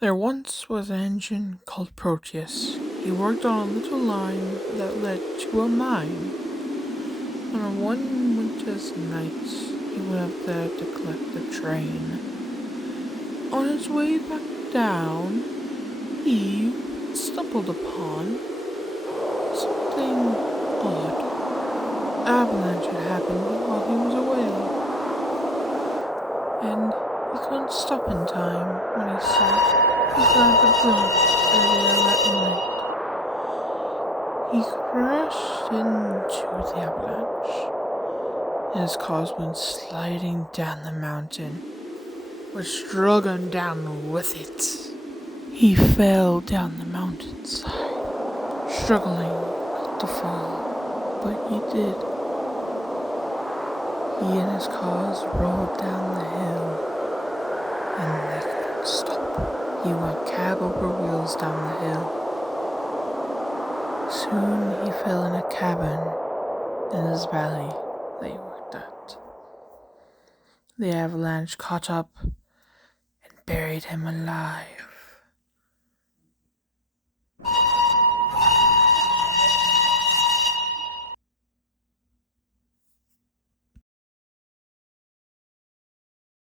There once was an engine called Proteus. He worked on a little line that led to a mine. On one winter's night, he went up there to collect the train. On his way back down, he stumbled upon something odd. An avalanche had happened while he was away, and he couldn't stop in time when he saw his lamp had dropped earlier that night. He crashed into the avalanche, and his cars went sliding down the mountain, which drug him down with it. He fell down the mountainside, struggling not to fall, but he did. He and his cars rolled down the hill, and they couldn't stop. He went cab over wheels down the hill. Soon he fell in a cabin in his valley that he worked at. The avalanche caught up and buried him alive.